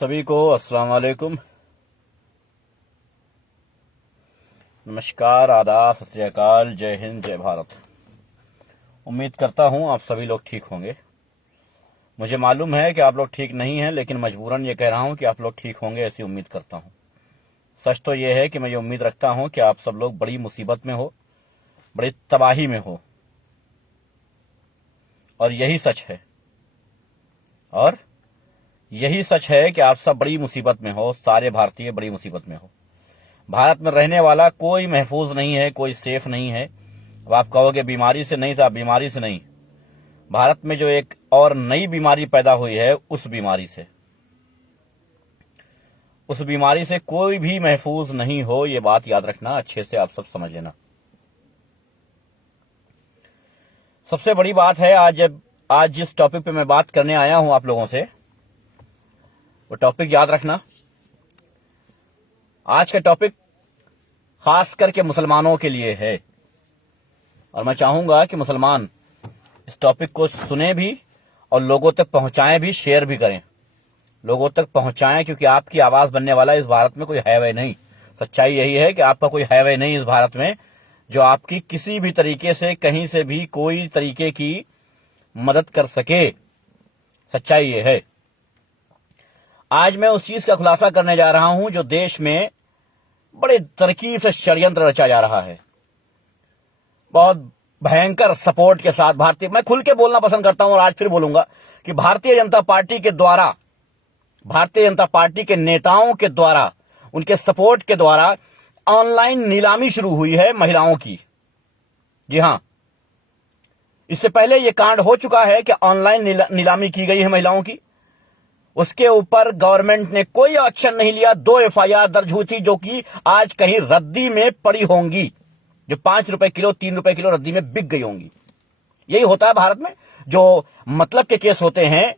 सभी को अस्सलाम वालेकुम, नमस्कार, आदाब, सत श्री अकाल, जय हिंद, जय भारत। उम्मीद करता हूं आप सभी लोग ठीक होंगे। मुझे मालूम है कि आप लोग ठीक नहीं हैं, लेकिन मजबूरन ये कह रहा हूं कि आप लोग ठीक होंगे, ऐसी उम्मीद करता हूं। सच तो ये है कि मैं ये उम्मीद रखता हूं कि आप सब लोग बड़ी मुसीबत में हो, बड़ी तबाही में हो, और यही सच है। और यही सच है कि आप सब बड़ी मुसीबत में हो, सारे भारतीय बड़ी मुसीबत में हो। भारत में रहने वाला कोई महफूज नहीं है, कोई सेफ नहीं है। अब आप कहोगे बीमारी से नहीं साहब, बीमारी से नहीं, भारत में जो एक और नई बीमारी पैदा हुई है उस बीमारी से कोई भी महफूज नहीं हो, ये बात याद रखना, अच्छे से आप सब समझ लेना। सबसे बड़ी बात है आज जिस टॉपिक पे मैं बात करने आया हूं आप लोगों से, वो टॉपिक याद रखना। आज का टॉपिक खास करके मुसलमानों के लिए है, और मैं चाहूंगा कि मुसलमान इस टॉपिक को सुने भी और लोगों तक पहुंचाएं भी, शेयर भी करें, लोगों तक पहुंचाएं, क्योंकि आपकी आवाज बनने वाला इस भारत में कोई है वह नहीं। सच्चाई यही है कि आपका कोई है वह नहीं इस भारत में जो आपकी किसी भी तरीके से, कहीं से भी कोई तरीके की मदद कर सके। सच्चाई ये है। आज मैं उस चीज का खुलासा करने जा रहा हूं जो देश में बड़े तरकीब से षड्यंत्र रचा जा रहा है, बहुत भयंकर सपोर्ट के साथ। मैं खुल के बोलना पसंद करता हूं और आज फिर बोलूंगा कि भारतीय जनता पार्टी के द्वारा, भारतीय जनता पार्टी के नेताओं के द्वारा, उनके सपोर्ट के द्वारा ऑनलाइन नीलामी शुरू हुई है महिलाओं की। जी हां, इससे पहले यह कांड हो चुका है कि ऑनलाइन नीलामी की गई है महिलाओं की। उसके ऊपर गवर्नमेंट ने कोई एक्शन नहीं लिया। 2 एफआईआर दर्ज हुई थी जो कि आज कहीं रद्दी में पड़ी होंगी, जो 5 रुपए किलो, 3 रुपए किलो रद्दी में बिक गई होंगी। यही होता है भारत में, जो मतलब के केस होते हैं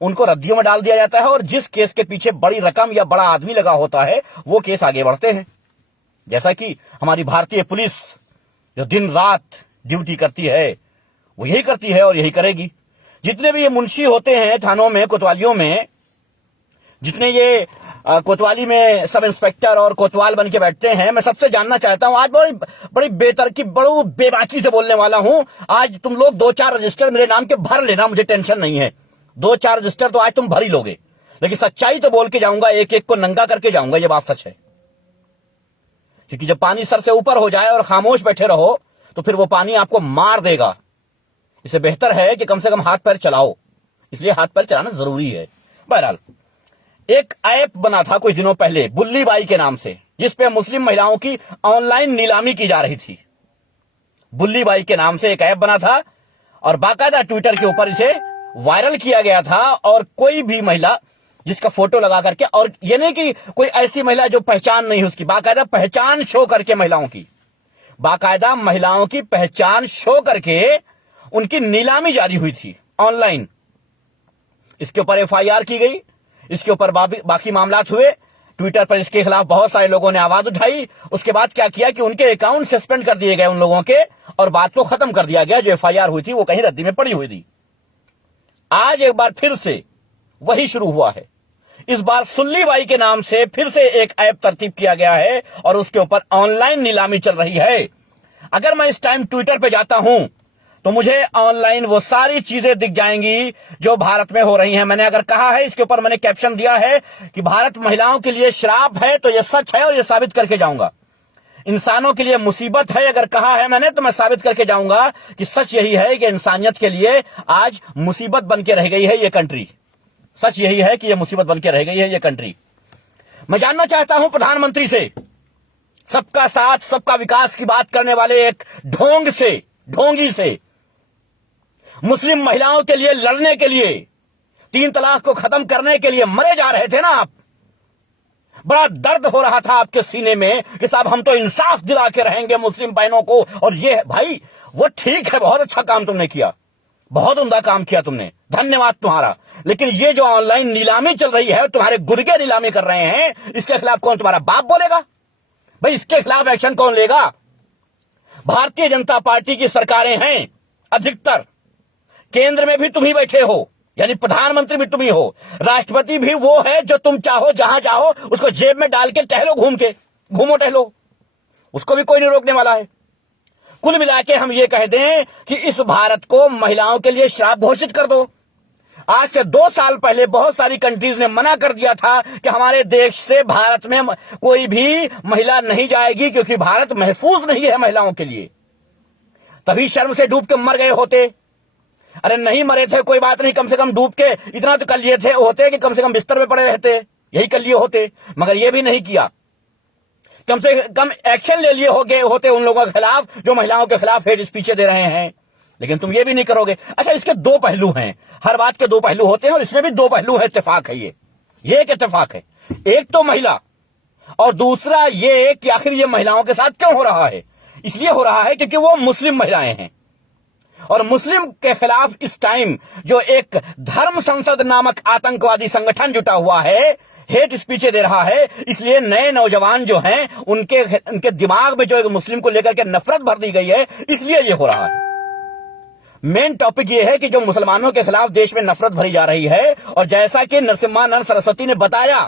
उनको रद्दियों में डाल दिया जाता है, और जिस केस के पीछे बड़ी रकम या बड़ा आदमी लगा होता है वो केस आगे बढ़ते हैं। जैसा कि हमारी भारतीय पुलिस जो दिन रात ड्यूटी करती है वो यही करती है और यही करेगी। जितने भी ये मुंशी होते हैं थानों में, कोतवालियों में, जितने ये कोतवाली में सब इंस्पेक्टर और कोतवाल बन के बैठते हैं, मैं सबसे जानना चाहता हूं, आज बड़ी बेतरकीब, बड़ू बेबाकी से बोलने वाला हूं। आज तुम लोग 2-4 रजिस्टर मेरे नाम के भर लेना, मुझे टेंशन नहीं है। 2-4 रजिस्टर तो आज तुम भर ही लोगे, लेकिन सच्चाई तो बोल के जाऊंगा, एक एक को नंगा करके जाऊंगा, ये बात सच है। क्योंकि जब पानी सर से ऊपर हो जाए और खामोश बैठे रहो तो फिर वो पानी आपको मार देगा। इससे बेहतर है कि कम से कम हाथ पैर चलाओ, इसलिए हाथ पैर चलाना जरूरी है। बहरहाल, एक ऐप बना था कुछ दिनों पहले बुल्ली बाई के नाम से, जिसपे मुस्लिम महिलाओं की ऑनलाइन नीलामी की जा रही थी। बुल्ली बाई के नाम से एक ऐप बना था और बाकायदा ट्विटर के ऊपर इसे वायरल किया गया था, और कोई भी महिला जिसका फोटो लगा करके, और ये नहीं कि कोई ऐसी महिला जो पहचान नहीं है उसकी, बाकायदा पहचान शो करके महिलाओं की, बाकायदा महिलाओं की पहचान शो करके उनकी नीलामी जारी हुई थी ऑनलाइन। इसके ऊपर एफआईआर की गई, इसके ऊपर बाकी मामलात हुए। ट्विटर पर इसके खिलाफ बहुत सारे लोगों ने आवाज उठाई। उसके बाद क्या किया कि उनके अकाउंट सस्पेंड कर दिए गए उन लोगों के, और बात को खत्म कर दिया गया। जो एफआईआर हुई थी वो कहीं रद्दी में पड़ी हुई थी। आज एक बार फिर से वही शुरू हुआ है। इस बार सुल्ली बाई के नाम से फिर से एक ऐप तरतीब किया गया है और उसके ऊपर ऑनलाइन नीलामी चल रही है। अगर मैं इस टाइम ट्विटर पे जाता हूं तो मुझे ऑनलाइन वो सारी चीजें दिख जाएंगी जो भारत में हो रही हैं। मैंने अगर कहा है, इसके ऊपर मैंने कैप्शन दिया है कि भारत महिलाओं के लिए श्राप है, तो ये सच है और ये साबित करके जाऊंगा। इंसानों के लिए मुसीबत है अगर कहा है मैंने, तो मैं साबित करके जाऊंगा कि सच यही है कि इंसानियत के लिए आज मुसीबत बन के रह गई है ये कंट्री। सच यही है कि ये मुसीबत बन के रह गई है ये कंट्री। मैं जानना चाहता हूं प्रधानमंत्री से, सबका साथ सबका विकास की बात करने वाले एक ढोंगी से, मुस्लिम महिलाओं के लिए लड़ने के लिए, 3 तलाक को खत्म करने के लिए मरे जा रहे थे ना आप। बड़ा दर्द हो रहा था आपके सीने में कि साहब हम तो इंसाफ दिला के रहेंगे मुस्लिम बहनों को। और ये भाई वो ठीक है, बहुत अच्छा काम तुमने किया, बहुत उम्दा काम किया तुमने, धन्यवाद तुम्हारा। लेकिन ये जो ऑनलाइन नीलामी चल रही है, तुम्हारे गुर्गे नीलामी कर रहे हैं, इसके खिलाफ कौन तुम्हारा बाप बोलेगा भाई? इसके खिलाफ एक्शन कौन लेगा? भारतीय जनता पार्टी की सरकारें हैं अधिकतर, केंद्र में भी तुम ही बैठे हो, यानी प्रधानमंत्री भी तुम ही हो, राष्ट्रपति भी वो है जो तुम चाहो जहां चाहो उसको जेब में डाल के टहलो, घूमो टहलो, उसको भी कोई नहीं रोकने वाला है। कुल मिला के हम ये कह दें कि इस भारत को महिलाओं के लिए श्राप घोषित कर दो। आज से 2 साल पहले बहुत सारी कंट्रीज ने मना कर दिया था कि हमारे देश से भारत में कोई भी महिला नहीं जाएगी, क्योंकि भारत महफूज नहीं है महिलाओं के लिए। तभी शर्म से डूब के मर गए होते। अरे नहीं मरे थे कोई बात नहीं, कम से कम डूब के इतना तो कर लिए थे होते कि कम से कम बिस्तर में पड़े रहते, यही कर लिए होते, मगर ये भी नहीं किया। कम से कम एक्शन ले लिए होते उन लोगों के खिलाफ जो महिलाओं के खिलाफ हेट स्पीच दे रहे हैं, लेकिन तुम ये भी नहीं करोगे। अच्छा, इसके 2 पहलू हैं, हर बात के 2 पहलू होते हैं और इसमें भी 2 पहलू है, इत्तेफाक है ये एक इत्तेफाक है। एक तो महिला और दूसरा ये कि आखिर ये महिलाओं के साथ क्यों हो रहा है। इसलिए हो रहा है क्योंकि वो मुस्लिम महिलाएं हैं और मुस्लिम के खिलाफ इस टाइम जो एक धर्म संसद नामक आतंकवादी संगठन जुटा हुआ है, हेट स्पीचें दे रहा है। इसलिए नए नौजवान जो हैं उनके दिमाग में जो एक मुस्लिम को लेकर के नफरत भर दी गई है, इसलिए ये हो रहा है। मेन टॉपिक ये है कि जो मुसलमानों के खिलाफ देश में नफरत भरी जा रही है, और जैसा कि नरसिम्हानंद सरस्वती ने बताया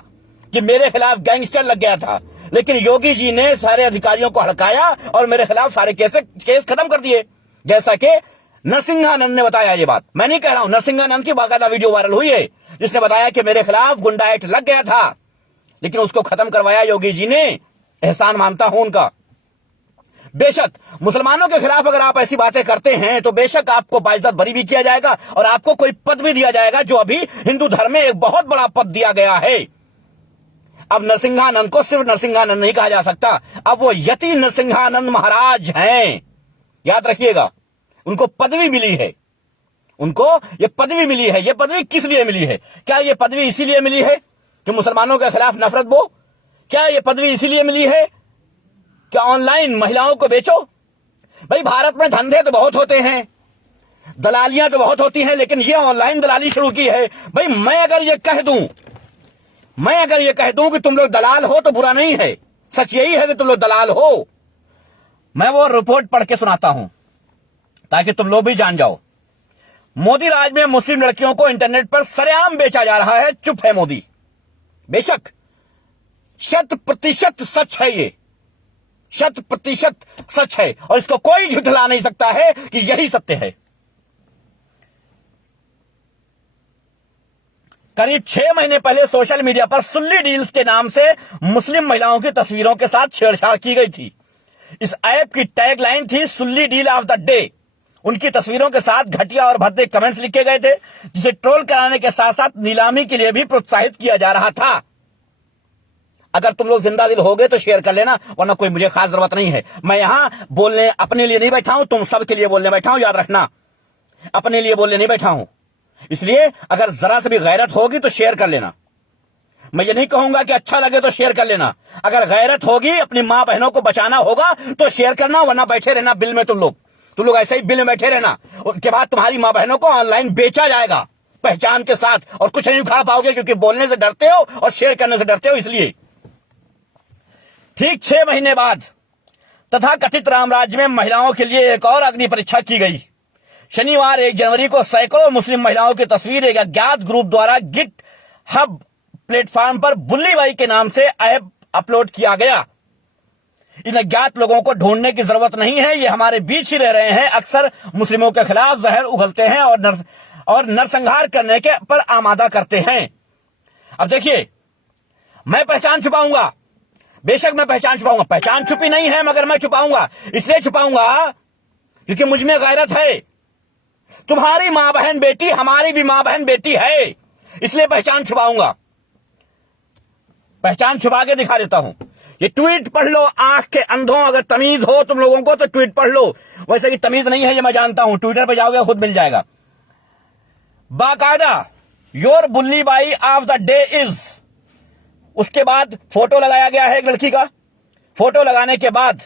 कि मेरे खिलाफ गैंगस्टर लग गया था, लेकिन योगी जी ने सारे अधिकारियों को हड़काया और मेरे खिलाफ सारे केस खत्म कर दिए, जैसा कि नरसिंहानंद ने बताया। ये बात मैं नहीं कह रहा हूं, नरसिंहानंद की बाकायदा वीडियो वायरल हुई है जिसने बताया कि मेरे खिलाफ गुंडा एक्ट लग गया था, लेकिन उसको खत्म करवाया योगी जी ने। एहसान मानता हूं उनका। बेशक मुसलमानों के खिलाफ अगर आप ऐसी बातें करते हैं तो बेशक आपको बाइज्जत बरी भी किया जाएगा और आपको कोई पद भी दिया जाएगा, जो अभी हिंदू धर्म में एक बहुत बड़ा पद दिया गया है। अब नरसिंहानंद को सिर्फ नरसिंहानंद नहीं कहा जा सकता, अब वो यति नरसिंहानंद महाराज हैं, याद रखिएगा। उनको पदवी मिली है, उनको ये पदवी मिली है। ये पदवी किस लिए मिली है? क्या ये पदवी इसीलिए मिली है कि मुसलमानों के खिलाफ नफरत बो? क्या ये पदवी इसीलिए मिली है कि ऑनलाइन महिलाओं को बेचो? भाई भारत में धंधे तो बहुत होते हैं, दलालियां तो बहुत होती हैं, लेकिन ये ऑनलाइन दलाली शुरू की है। भाई मैं अगर ये कह दूं कि तुम लोग दलाल हो तो बुरा नहीं है, सच यही है कि तुम लोग दलाल हो। मैं वो रिपोर्ट पढ़ के सुनाता हूं ताकि तुम लोग भी जान जाओ। मोदी राज में मुस्लिम लड़कियों को इंटरनेट पर सरेआम बेचा जा रहा है। चुप है मोदी। बेशक 100% सच है, ये 100% सच है और इसको कोई झुठला नहीं सकता है कि यही सत्य है। करीब 6 महीने पहले सोशल मीडिया पर सुल्ली डील्स के नाम से मुस्लिम महिलाओं की तस्वीरों के साथ छेड़छाड़ की गई थी। इस ऐप की टैगलाइन थी Sulli deal of the day. उनकी तस्वीरों के साथ घटिया और भद्दे कमेंट्स लिखे गए थे, जिसे ट्रोल कराने के साथ साथ नीलामी के लिए भी प्रोत्साहित किया जा रहा था। अगर तुम लोग जिंदा दिल होगे तो शेयर कर लेना, वरना कोई मुझे खास जरूरत नहीं है। मैं यहां बोलने अपने लिए नहीं बैठा हूं, तुम सबके लिए बोलने बैठा हूं, याद रखना। अपने लिए बोलने नहीं बैठा हूं, इसलिए अगर जरा से भी गैरत होगी तो शेयर कर लेना। मैं ये नहीं कहूंगा कि अच्छा लगे तो शेयर कर लेना। अगर गैरत होगी, अपनी मां बहनों को बचाना होगा तो शेयर करना, वरना बैठे रहना बिल में। तुम लोग ऐसे ही बिल में बैठे रहना। उसके बाद तुम्हारी मां बहनों को ऑनलाइन बेचा जाएगा पहचान के साथ, और कुछ नहीं उखाड़ पाओगे, क्योंकि बोलने से डरते हो और शेयर करने से डरते हो। इसलिए ठीक 6 महीने बाद तथा कथित राम राज्य में महिलाओं के लिए एक और अग्नि परीक्षा की गई। शनिवार 1 जनवरी को सैकड़ों मुस्लिम महिलाओं की तस्वीर एक अज्ञात ग्रुप द्वारा गिट हब प्लेटफॉर्म पर बुल्ली बाई के नाम से ऐप अपलोड किया गया। इन अज्ञात लोगों को ढूंढने की जरूरत नहीं है, ये हमारे बीच ही रह रहे हैं। अक्सर मुस्लिमों के खिलाफ जहर उगलते हैं और नरसंहार करने के पर आमादा करते हैं। अब देखिए, मैं पहचान छुपाऊंगा, बेशक मैं पहचान छुपाऊंगा। पहचान छुपी नहीं है, मगर मैं छुपाऊंगा। इसलिए छुपाऊंगा क्योंकि मुझ में गैरत है। तुम्हारी मां बहन बेटी, हमारी भी मां बहन बेटी है, इसलिए पहचान छुपाऊंगा। पहचान छुपा के दिखा देता हूं। ये ट्वीट पढ़ लो, आंख के अंधों। अगर तमीज हो तुम लोगों को तो ट्वीट पढ़ लो। वैसे कि तमीज नहीं है, ये मैं जानता हूं। ट्विटर पे जाओगे खुद मिल जाएगा। बाकायदा your Bulli Bai of the day is, उसके बाद फोटो लगाया गया है एक लड़की का। फोटो लगाने के बाद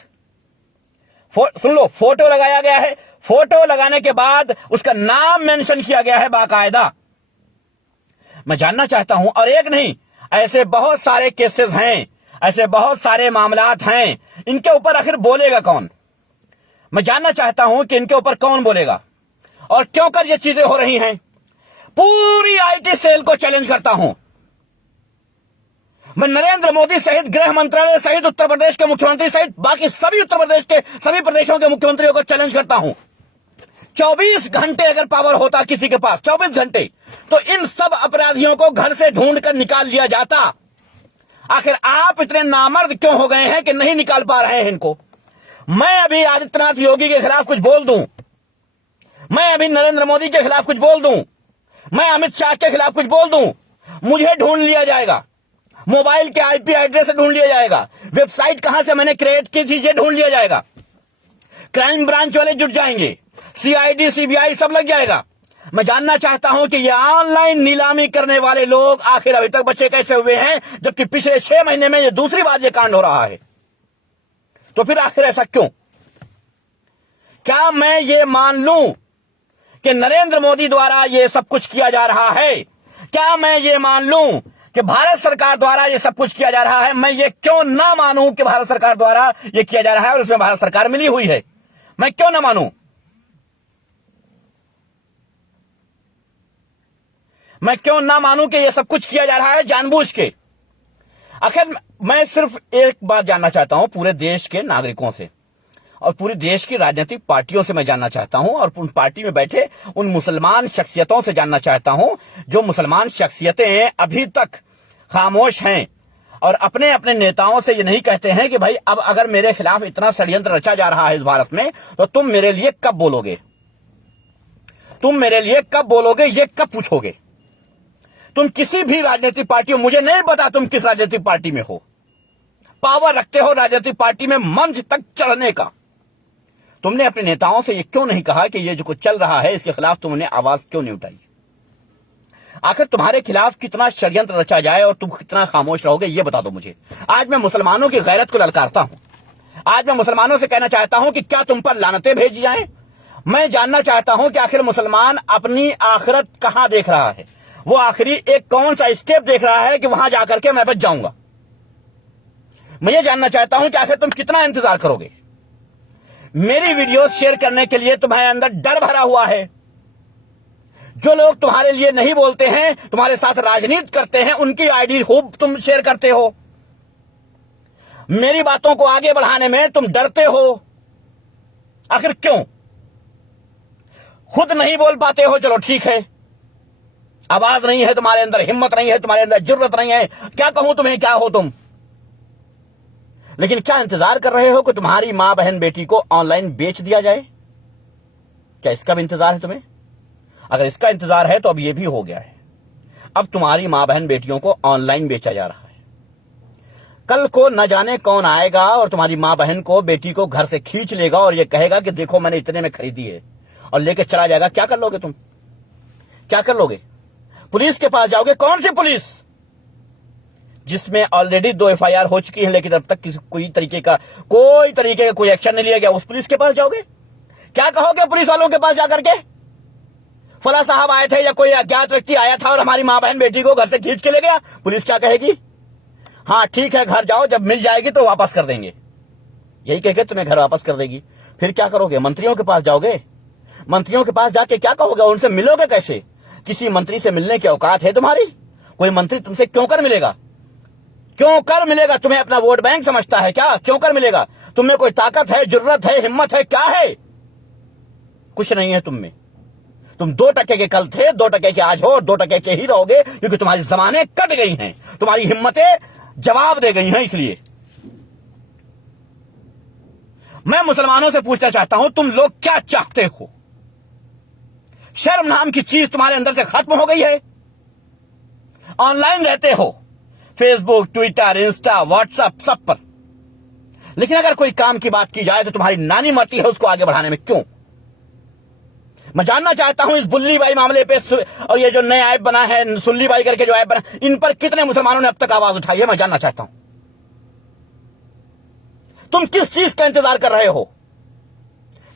सुन लो, फोटो लगाया गया है। फोटो लगाने के बाद उसका नाम मेंशन किया गया है बाकायदा। मैं जानना चाहता हूं, और एक नहीं, ऐसे बहुत सारे केसेस हैं, ऐसे बहुत सारे मामलात हैं। इनके ऊपर आखिर बोलेगा कौन? मैं जानना चाहता हूं कि इनके ऊपर कौन बोलेगा और क्यों कर ये चीजें हो रही हैं। पूरी आईटी सेल को चैलेंज करता हूं। मैं नरेंद्र मोदी सहित गृह मंत्रालय सहित उत्तर प्रदेश के मुख्यमंत्री सहित बाकी सभी उत्तर प्रदेश के सभी प्रदेशों के मुख्यमंत्रियों को चैलेंज करता हूं। 24 घंटे अगर पावर होता किसी के पास, 24 घंटे, तो इन सब अपराधियों को घर से ढूंढ कर निकाल दिया जाता। आखिर आप इतने नामर्द क्यों हो गए हैं कि नहीं निकाल पा रहे हैं इनको? मैं अभी आदित्यनाथ योगी के खिलाफ कुछ बोल दूं, मैं अभी नरेंद्र मोदी के खिलाफ कुछ बोल दूं, मैं अमित शाह के खिलाफ कुछ बोल दूं, मुझे ढूंढ लिया जाएगा। मोबाइल के आईपी एड्रेस से ढूंढ लिया जाएगा, वेबसाइट कहां से मैंने क्रिएट की थी ये ढूंढ लिया जाएगा, क्राइम ब्रांच वाले जुट जाएंगे, सीआईडी सीबीआई सब लग जाएगा। मैं जानना चाहता हूं कि ये ऑनलाइन नीलामी करने वाले लोग आखिर अभी तक बचे कैसे हुए हैं, जबकि पिछले 6 महीने में ये दूसरी बार ये कांड हो रहा है। तो फिर आखिर ऐसा क्यों? क्या मैं ये मान लूं कि नरेंद्र मोदी द्वारा ये सब कुछ किया जा रहा है? क्या मैं ये मान लूं कि भारत सरकार द्वारा ये सब कुछ किया जा रहा है? मैं ये क्यों ना मानूं कि भारत सरकार द्वारा ये किया जा रहा है और उसमें भारत सरकार मिली हुई है? मैं क्यों ना मानूं? मैं क्यों ना मानूं कि ये सब कुछ किया जा रहा है जानबूझ के? आखिर मैं सिर्फ एक बात जानना चाहता हूं पूरे देश के नागरिकों से और पूरी देश की राजनीतिक पार्टियों से मैं जानना चाहता हूं और उन पार्टी में बैठे उन मुसलमान शख्सियतों से जानना चाहता हूं जो मुसलमान शख्सियतें अभी तक खामोश हैं और अपने अपने नेताओं से ये नहीं कहते हैं कि भाई अब अगर मेरे खिलाफ इतना षड्यंत्र रचा जा रहा है इस भारत में तो तुम मेरे लिए कब बोलोगे, तुम मेरे लिए कब बोलोगे, ये कब पूछोगे? तुम किसी भी राजनीतिक पार्टी हो, मुझे नहीं पता तुम किस राजनीतिक पार्टी में हो, पावर रखते हो राजनीतिक पार्टी में मंच तक चढ़ने का, तुमने अपने नेताओं से ये क्यों नहीं कहा कि ये जो कुछ चल रहा है इसके खिलाफ तुमने आवाज क्यों नहीं उठाई? आखिर तुम्हारे खिलाफ कितना षड्यंत्र रचा जाए और तुम कितना खामोश रहोगे ये बता दो मुझे। आज मैं मुसलमानों की गैरत को ललकारता हूं, आज मैं मुसलमानों से कहना चाहता हूं कि क्या तुम पर लानतें भेजी जाएं? मैं जानना चाहता हूं कि आखिर मुसलमान अपनी आखिरत कहां देख रहा है, वो आखिरी एक कौन सा स्टेप देख रहा है कि वहां जाकर के मैं बच जाऊंगा। मैं ये जानना चाहता हूं कि आखिर तुम कितना इंतजार करोगे? मेरी वीडियो शेयर करने के लिए तुम्हारे अंदर डर भरा हुआ है। जो लोग तुम्हारे लिए नहीं बोलते हैं, तुम्हारे साथ राजनीति करते हैं, उनकी आईडी खूब तुम शेयर करते हो। मेरी बातों को आगे बढ़ाने में तुम डरते हो। आखिर क्यों? खुद नहीं बोल पाते हो, चलो ठीक है, आवाज नहीं है तुम्हारे अंदर, हिम्मत नहीं है तुम्हारे अंदर, जुर्रत नहीं है, क्या कहूं तुम्हें, क्या हो तुम? लेकिन क्या इंतजार कर रहे हो कि तुम्हारी मां बहन बेटी को ऑनलाइन बेच दिया जाए? क्या इसका भी इंतजार है तुम्हें? अगर इसका इंतजार है तो अब यह भी हो गया है। अब तुम्हारी मां बहन बेटियों को ऑनलाइन बेचा जा रहा है। कल को न जाने कौन आएगा और तुम्हारी मां बहन को, बेटी को घर से खींच लेगा और यह कहेगा कि देखो मैंने इतने में खरीदी है, और लेके चला जाएगा। क्या कर लोगे तुम? क्या कर लोगे? पुलिस के पास जाओगे? कौन सी पुलिस जिसमें ऑलरेडी 2 एफआईआर हो चुकी है लेकिन अब तक कोई तरीके का कोई एक्शन नहीं लिया गया, उस पुलिस के पास जाओगे? क्या कहोगे पुलिस वालों के पास जाकर के? फला साहब आए थे या कोई अज्ञात व्यक्ति आया था और हमारी मां बहन बेटी को घर से खींच के ले गया। पुलिस क्या कहेगी? हाँ ठीक है, घर जाओ, जब मिल जाएगी तो वापस कर देंगे, यही कहकर तुम्हें घर वापस कर देगी। फिर क्या करोगे? मंत्रियों के पास जाओगे? मंत्रियों के पास जाके क्या कहोगे? उनसे मिलोगे कैसे? किसी मंत्री से मिलने की औकात है तुम्हारी? कोई मंत्री तुमसे क्यों कर मिलेगा? क्यों कर मिलेगा? तुम्हें अपना वोट बैंक समझता है क्या? क्यों कर मिलेगा? तुम्हें कोई ताकत है, जुर्रत है, हिम्मत है, क्या है? कुछ नहीं है तुम में। तुम 2% के कल थे, 2% के आज हो और 2% के ही रहोगे, क्योंकि तुम्हारी जमानें कट गई हैं, तुम्हारी हिम्मतें जवाब दे गई हैं। इसलिए मैं मुसलमानों से पूछना चाहता हूं, तुम लोग क्या चाहते हो? शर्म नाम की चीज तुम्हारे अंदर से खत्म हो गई है। ऑनलाइन रहते हो, फेसबुक, ट्विटर, इंस्टा, व्हाट्सएप, सब पर, लेकिन अगर कोई काम की बात की जाए तो तुम्हारी नानी मरती है उसको आगे बढ़ाने में। क्यों? मैं जानना चाहता हूं इस बुल्ली बाई मामले पे और ये जो नया ऐप बना है, सुल्ली बाई करके जो ऐप बना, इन पर कितने मुसलमानों ने अब तक आवाज उठाई है? मैं जानना चाहता हूं। तुम किस चीज का इंतजार कर रहे हो?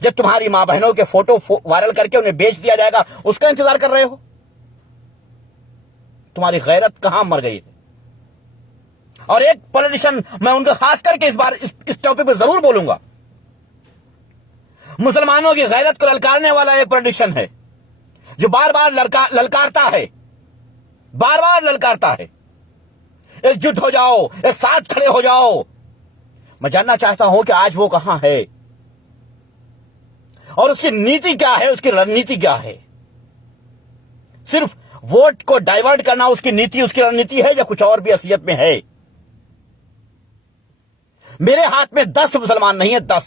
जब तुम्हारी मां बहनों के फोटो वायरल करके उन्हें बेच दिया जाएगा, उसका इंतजार कर रहे हो? तुम्हारी गैरत कहां मर गई है? और एक पॉलिटिशियन, मैं उनका खास करके इस बार इस टॉपिक पे जरूर बोलूंगा, मुसलमानों की गैरत को ललकारने वाला एक पॉलिटिशियन है जो बार बार ललकारता है, बार बार ललकारता है, एकजुट हो जाओ, एक साथ खड़े हो जाओ। मैं जानना चाहता हूं कि आज वो कहां है और उसकी नीति क्या है, उसकी रणनीति क्या है। सिर्फ वोट को डाइवर्ट करना उसकी नीति, उसकी रणनीति है या कुछ और भी असलियत में है। मेरे हाथ में 10 मुसलमान नहीं है, 10,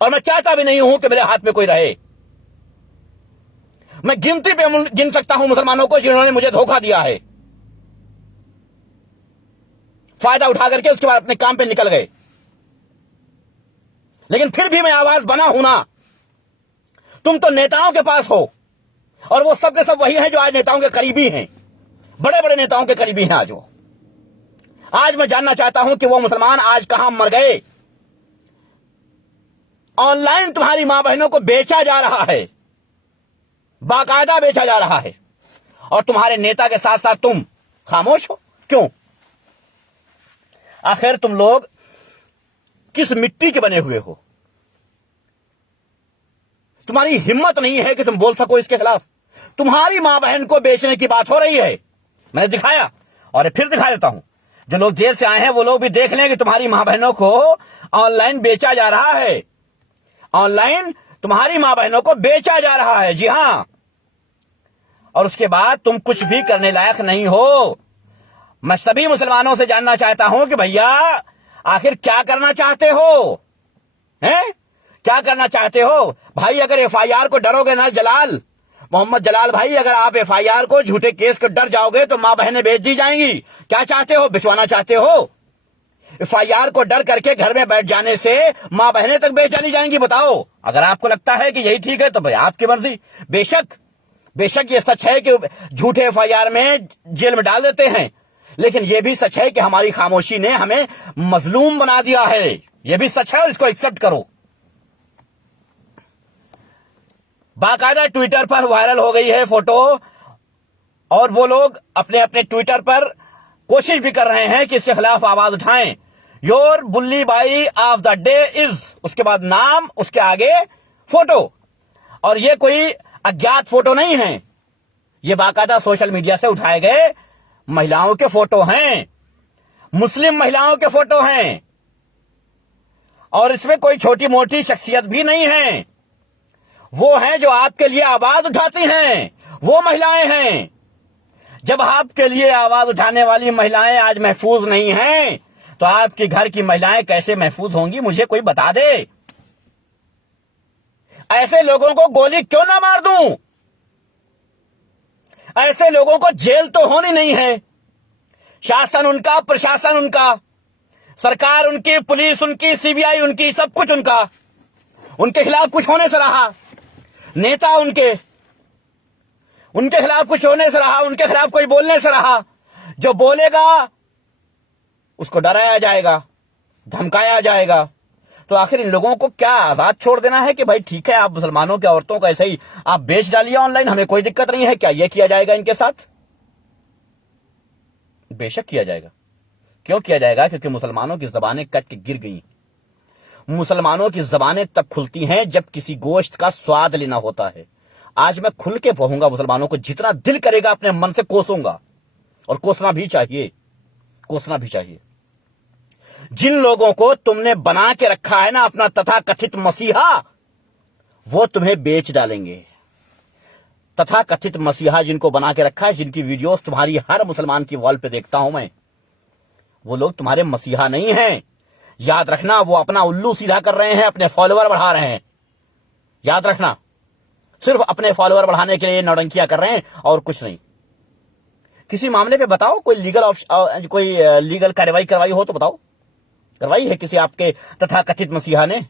और मैं चाहता भी नहीं हूं कि मेरे हाथ में कोई रहे। मैं गिनती पे गिन सकता हूं मुसलमानों को जिन्होंने मुझे धोखा दिया है, फायदा उठा करके उसके बाद अपने काम पे निकल गए। लेकिन फिर भी मैं आवाज बना हूं ना। तुम तो नेताओं के पास हो, और वो सब के सब वही हैं जो आज नेताओं के करीबी हैं, बड़े बड़े नेताओं के करीबी हैं आज वो। आज मैं जानना चाहता हूं कि वो मुसलमान आज कहां मर गए। ऑनलाइन तुम्हारी मां बहनों को बेचा जा रहा है, बाकायदा बेचा जा रहा है, और तुम्हारे नेता के साथ साथ तुम खामोश हो। क्यों? आखिर तुम लोग किस मिट्टी के बने हुए हो? तुम्हारी हिम्मत नहीं है कि तुम बोल सको इसके खिलाफ। तुम्हारी मां बहन को बेचने की बात हो रही है। मैंने दिखाया और फिर दिखा देता हूं। जो लोग जेल से आए हैं वो लोग भी देख लें कि तुम्हारी मां बहनों को ऑनलाइन बेचा जा रहा है। ऑनलाइन तुम्हारी मां बहनों को बेचा जा रहा है, जी हां। और उसके बाद तुम कुछ भी करने लायक नहीं हो। मैं सभी मुसलमानों से जानना चाहता हूं कि भैया आखिर क्या करना चाहते हो, हैं? क्या करना चाहते हो भाई? अगर एफआईआर को डरोगे ना जलाल, मोहम्मद जलाल भाई, अगर आप एफआईआर को, झूठे केस को डर जाओगे तो मां बहनें बेच दी जाएंगी। क्या चाहते हो? बिछवाना चाहते हो? एफआईआर को डर करके घर में बैठ जाने से मां बहनें तक बेच डाली जाएंगी। बताओ, अगर आपको लगता है कि यही ठीक है तो भाई आपकी मर्जी। बेशक ये सच है कि झूठे एफआईआर में जेल में डाल देते हैं, लेकिन यह भी सच है कि हमारी खामोशी ने हमें मजलूम बना दिया है। यह भी सच है और इसको एक्सेप्ट करो। बाकायदा ट्विटर पर वायरल हो गई है फोटो, और वो लोग अपने अपने ट्विटर पर कोशिश भी कर रहे हैं कि इसके खिलाफ आवाज उठाएं। Your Bulli Bai of the day is, उसके बाद नाम, उसके आगे फोटो। और ये कोई अज्ञात फोटो नहीं है, ये बाकायदा सोशल मीडिया से उठाए गए महिलाओं के फोटो हैं, मुस्लिम महिलाओं के फोटो हैं, और इसमें कोई छोटी मोटी शख्सियत भी नहीं है। वो हैं जो आपके लिए आवाज उठाती हैं, वो महिलाएं हैं। जब आपके लिए आवाज उठाने वाली महिलाएं आज महफूज नहीं हैं, तो आपके घर की महिलाएं कैसे महफूज होंगी? मुझे कोई बता दे। ऐसे लोगों को गोली क्यों ना मार दूं? ऐसे लोगों को जेल तो होनी नहीं है। शासन उनका, प्रशासन उनका, सरकार उनकी, पुलिस उनकी, सीबीआई उनकी, सब कुछ उनका। उनके खिलाफ कुछ होने से रहा, नेता उनके खिलाफ कुछ होने से रहा, उनके खिलाफ कोई बोलने से रहा, जो बोलेगा उसको डराया जाएगा, धमकाया जाएगा। तो आखिर इन लोगों को क्या आजाद छोड़ देना है कि भाई ठीक है, आप मुसलमानों की औरतों को ऐसे ही आप बेच डालिए ऑनलाइन, हमें कोई दिक्कत नहीं है? क्या यह किया जाएगा इनके साथ? बेशक किया जाएगा। क्यों किया जाएगा? क्योंकि मुसलमानों की जबानें कट के गिर गई। मुसलमानों की जबानें तब खुलती हैं जब किसी गोश्त का स्वाद लेना होता है। आज मैं खुल के कहूंगा मुसलमानों को, जितना दिल करेगा अपने मन से कोसूंगा, और कोसना भी चाहिए, कोसना भी चाहिए। जिन लोगों को तुमने बना के रखा है ना अपना तथाकथित मसीहा, वो तुम्हें बेच डालेंगे। तथाकथित मसीहा जिनको बना के रखा है, जिनकी वीडियोस तुम्हारी हर मुसलमान की वॉल पे देखता हूं मैं, वो लोग तुम्हारे मसीहा नहीं हैं। याद रखना, वो अपना उल्लू सीधा कर रहे हैं, अपने फॉलोअर बढ़ा रहे हैं। याद रखना, सिर्फ अपने फॉलोअर बढ़ाने के लिए नौटंकियां कर रहे हैं और कुछ नहीं। किसी मामले पे बताओ, कोई लीगल कार्रवाई करवाई हो तो बताओ। करवाई है किसी आपके तथाकथित मसीहा ने?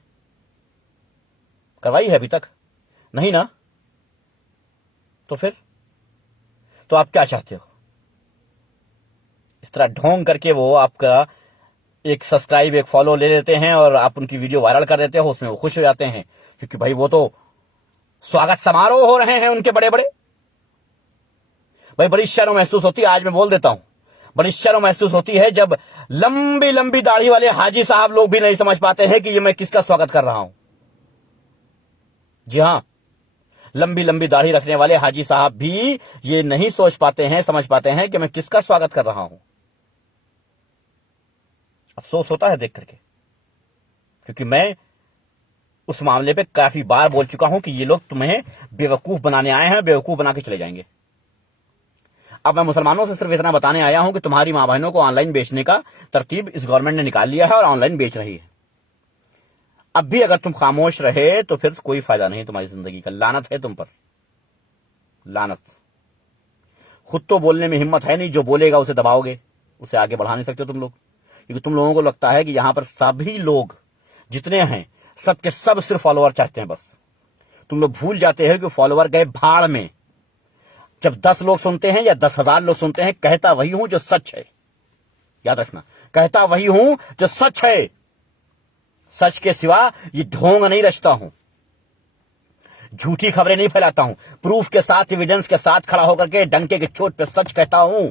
करवाई है अभी तक? नहीं ना? तो फिर तो आप क्या चाहते हो? इस तरह ढोंग करके वो आपका एक सब्सक्राइब, एक फॉलो ले लेते हैं और आप उनकी वीडियो वायरल कर देते हो, उसमें वो खुश हो जाते हैं, क्योंकि भाई वो तो स्वागत समारोह हो रहे हैं उनके बड़े बड़े। भाई बड़ी शर्म महसूस होती है, आज मैं बोल देता हूं, बड़ी शर्म महसूस होती है जब लंबी लंबी दाढ़ी वाले हाजी साहब लोग भी नहीं समझ पाते हैं कि ये मैं किसका स्वागत कर रहा हूं। जी हां, लंबी लंबी दाढ़ी रखने वाले हाजी साहब भी ये नहीं सोच पाते हैं, समझ पाते हैं कि मैं किसका स्वागत कर रहा हूं। अफसोस होता है देख करके, क्योंकि मैं उस मामले पे काफी बार बोल चुका हूं कि ये लोग तुम्हें बेवकूफ बनाने आए हैं, बेवकूफ बना के चले जाएंगे। अब मैं मुसलमानों से सिर्फ इतना बताने आया हूं कि तुम्हारी मां बहनों को ऑनलाइन बेचने का तरतीब इस गवर्नमेंट ने निकाल लिया है और ऑनलाइन बेच रही है। अब भी अगर तुम खामोश रहे तो फिर कोई फायदा नहीं तुम्हारी जिंदगी का। लानत है तुम पर, लानत। खुद तो बोलने में हिम्मत है नहीं, जो बोलेगा उसे दबाओगे, उसे आगे बढ़ा नहीं सकते तुम लोग, क्योंकि तुम लोगों को लगता है कि यहां पर सभी लोग जितने हैं सब के सब सिर्फ फॉलोअर चाहते हैं बस। तुम लोग भूल जाते हो कि फॉलोअर गए भाड़ में। जब 10 लोग सुनते हैं या 10,000 लोग सुनते हैं, कहता वही हूं जो सच है। याद रखना, कहता वही हूं जो सच है। सच के सिवा ये ढोंग नहीं रचता हूं, झूठी खबरें नहीं फैलाता हूं, प्रूफ के साथ, एविडेंस के साथ खड़ा होकर के डंके के चोट पे सच कहता हूं।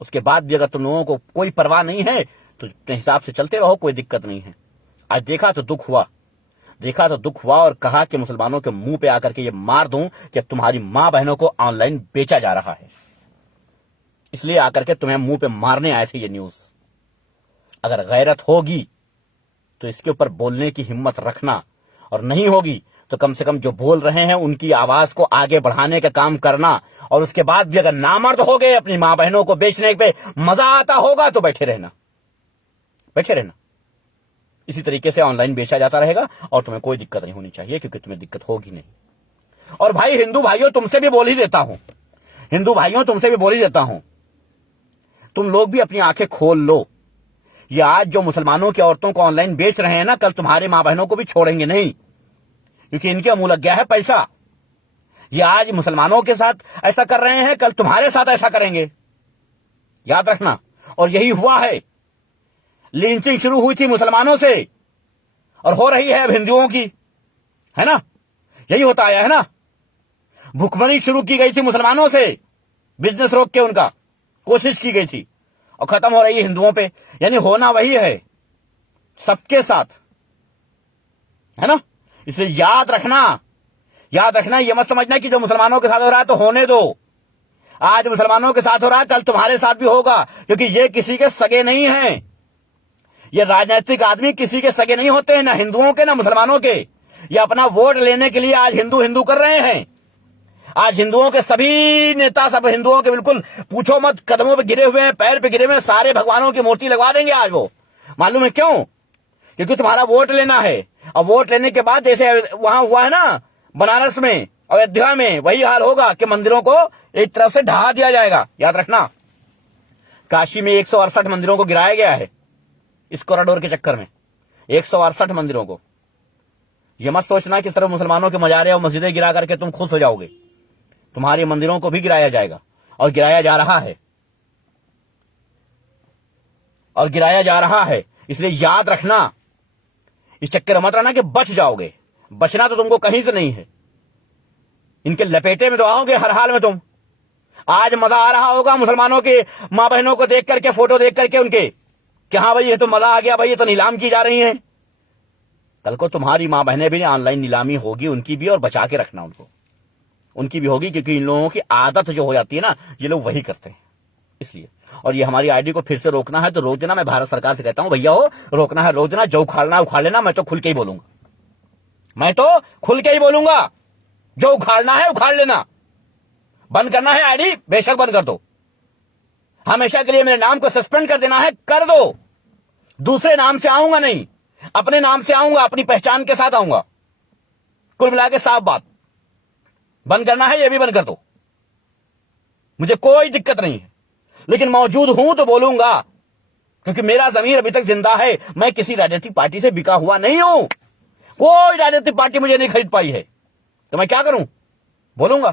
उसके बाद भी अगर तुम लोगों को कोई परवाह नहीं है तो अपने हिसाब से चलते रहो, कोई दिक्कत नहीं है। आज देखा तो दुख हुआ, देखा तो दुख हुआ, और कहा कि मुसलमानों के मुंह पे आकर के ये मार दूं कि तुम्हारी मां बहनों को ऑनलाइन बेचा जा रहा है। इसलिए आकर के तुम्हें मुंह पे मारने आए थे ये न्यूज। अगर गैरत होगी तो इसके ऊपर बोलने की हिम्मत रखना, और नहीं होगी तो कम से कम जो बोल रहे हैं उनकी आवाज को आगे बढ़ाने का काम करना। और उसके बाद भी अगर नामर्द हो गए, अपनी मां बहनों को बेचने पे मजा आता होगा तो बैठे रहना, बैठे रहना। इसी तरीके से ऑनलाइन बेचा जाता रहेगा और तुम्हें कोई दिक्कत नहीं होनी चाहिए, क्योंकि तुम्हें दिक्कत होगी नहीं। और भाई हिंदू भाइयों, तुमसे भी बोल ही देता हूं, हिंदू भाइयों तुमसे भी बोल ही देता हूं, तुम लोग भी अपनी आंखें खोल लो। ये आज जो मुसलमानों की औरतों को ऑनलाइन बेच रहे हैं ना, कल तुम्हारे मां बहनों को भी छोड़ेंगे नहीं, क्योंकि इनके मुंह लग गया है पैसा। ये आज मुसलमानों के साथ ऐसा कर रहे हैं, कल तुम्हारे साथ ऐसा करेंगे, याद रखना। और यही हुआ है, लिंचिंग शुरू हुई थी मुसलमानों से और हो रही है अब हिंदुओं की, है ना? यही होता आया है ना। भुखमरी शुरू की गई थी मुसलमानों से, बिजनेस रोक के उनका कोशिश की गई थी, और खत्म हो रही है हिंदुओं पे। यानी होना वही है सबके साथ, है ना? इसलिए याद रखना, याद रखना, ये मत समझना कि जो मुसलमानों के साथ हो रहा है तो होने दो। आज मुसलमानों के साथ हो रहा है, कल तुम्हारे साथ भी होगा, क्योंकि ये किसी के सगे नहीं हैं। ये राजनीतिक आदमी किसी के सगे नहीं होते हैं, ना हिंदुओं के ना मुसलमानों के। ये अपना वोट लेने के लिए आज हिंदू हिंदू कर रहे हैं। आज हिंदुओं के सभी नेता, सब हिंदुओं के बिल्कुल पूछो मत, कदमों पे गिरे हुए हैं, पैर पे गिरे हुए हैं, सारे भगवानों की मूर्ति लगवा देंगे आज वो। मालूम है क्यों? क्योंकि तुम्हारा वोट लेना है। और वोट लेने के बाद जैसे वहां हुआ है ना बनारस में, अयोध्या में, वही हाल होगा कि मंदिरों को एक तरफ से ढहा दिया जाएगा। याद रखना, काशी में 168 मंदिरों को गिराया गया है इस कॉरिडोर के चक्कर में, 168 मंदिरों को। यह मत सोचना कि सिर्फ मुसलमानों के मजारे और मस्जिदें गिरा करके तुम खुश हो जाओगे, तुम्हारे मंदिरों को भी गिराया जाएगा, और गिराया जा रहा है, और गिराया जा रहा है। इसलिए याद रखना, इस चक्कर मत रहना कि बच जाओगे। बचना तो तुमको कहीं से नहीं है, इनके लपेटे में तो आओगे हर हाल में तुम। आज मजा आ रहा होगा मुसलमानों के मां बहनों को देख करके, फोटो देख करके उनके, कि हाँ भाई ये तो मजा आ गया, भाई ये तो नीलाम की जा रही हैं। कल को तुम्हारी मां बहनें भी ऑनलाइन नीलामी होगी, उनकी भी, और बचा के रखना उनको, उनकी भी होगी, क्योंकि इन लोगों की आदत जो हो जाती है ना, ये लोग वही करते हैं। इसलिए, और ये हमारी आईडी को फिर से रोकना है तो रोक देना। मैं भारत सरकार से कहता हूं, भैया हो, रोकना है रोक देना, जो उखाड़ना है उखाड़ लेना। मैं तो खुल के ही बोलूंगा, मैं तो खुल के ही बोलूंगा, जो उखाड़ना है उखाड़ लेना। बंद करना है आईडी, बेशक बंद कर दो। हमेशा के लिए मेरे नाम को सस्पेंड कर देना है, कर दो। दूसरे नाम से आऊंगा नहीं, अपने नाम से आऊंगा, अपनी पहचान के साथ आऊंगा। कुल मिला के साफ बात, बंद करना है ये भी बंद कर दो, मुझे कोई दिक्कत नहीं है। लेकिन मौजूद हूं तो बोलूंगा, क्योंकि मेरा जमीर अभी तक जिंदा है। मैं किसी राजनीतिक पार्टी से बिका हुआ नहीं हूं, कोई राजनीतिक पार्टी मुझे नहीं खरीद पाई है, तो मैं क्या करूं? बोलूंगा।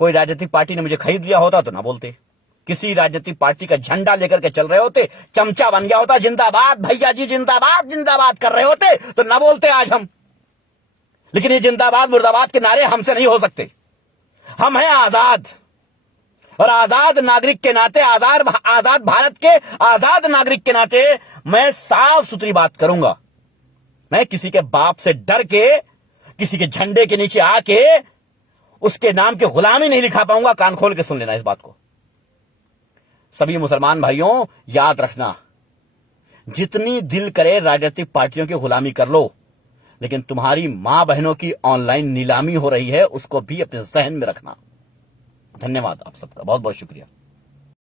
कोई राजनीतिक पार्टी ने मुझे खरीद लिया होता तो ना बोलते। किसी राजनीतिक पार्टी का झंडा लेकर के चल रहे होते, चमचा बन गया होता, जिंदाबाद भैया जी जिंदाबाद जिंदाबाद कर रहे होते, तो ना बोलते आज हम। लेकिन ये जिंदाबाद मुर्दाबाद के नारे हमसे नहीं हो सकते। हम हैं आजाद, और आजाद नागरिक के नाते, आजाद भारत के आजाद नागरिक के नाते मैं साफ सुथरी बात करूंगा। मैं किसी के बाप से डर के किसी के झंडे के नीचे आके उसके नाम की गुलामी नहीं लिखा पाऊंगा। कान खोल के सुन लेना इस बात को। सभी मुसलमान भाइयों, याद रखना, जितनी दिल करे राजनीतिक पार्टियों की गुलामी कर लो, लेकिन तुम्हारी मां बहनों की ऑनलाइन नीलामी हो रही है, उसको भी अपने जहन में रखना। धन्यवाद आप सबका, बहुत बहुत शुक्रिया।